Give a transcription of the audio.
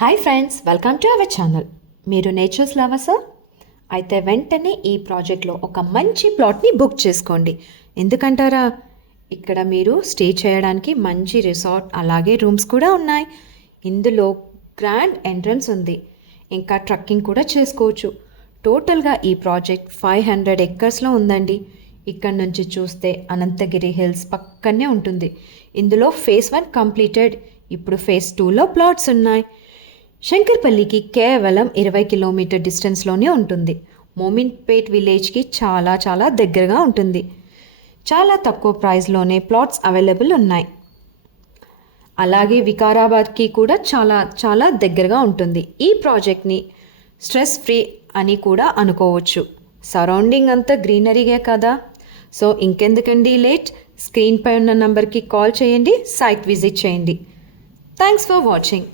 Hi friends, welcome to our channel. మీరు nature's లవర్సా? అయితే వెంటనే ఈ ప్రాజెక్ట్లో ఒక మంచి ప్లాట్ని బుక్ చేసుకోండి. ఎందుకంటారా, ఇక్కడ మీరు స్టే చేయడానికి మంచి రిసార్ట్ అలాగే రూమ్స్ కూడా ఉన్నాయి. ఇందులో గ్రాండ్ ఎంట్రన్స్ ఉంది, ఇంకా ట్రక్కింగ్ కూడా చేసుకోవచ్చు. టోటల్గా ఈ ప్రాజెక్ట్ 500 ఎకర్స్లో ఉందండి. ఇక్కడ నుంచి చూస్తే అనంతగిరి హిల్స్ పక్కనే ఉంటుంది. ఇందులో ఫేజ్ 1 కంప్లీటెడ్, ఇప్పుడు ఫేజ్ 2లో ప్లాట్స్ ఉన్నాయి. శంకర్పల్లికి కేవలం 20 కిలోమీటర్ డిస్టెన్స్లోనే ఉంటుంది. మోమిన్పేట్ విలేజ్కి చాలా దగ్గరగా ఉంటుంది. చాలా తక్కువ ప్రైస్లోనే ప్లాట్స్ అవైలబుల్ ఉన్నాయి. అలాగే వికారాబాద్కి కూడా చాలా దగ్గరగా ఉంటుంది. ఈ ప్రాజెక్ట్ని స్ట్రెస్ ఫ్రీ అని కూడా అనుకోవచ్చు. సరౌండింగ్ అంతా గ్రీనరీగే కదా. సో ఇంకెందుకండి లేట్, స్క్రీన్పై ఉన్న నంబర్కి కాల్ చేయండి, సైట్ విజిట్ చేయండి. Thanks for watching.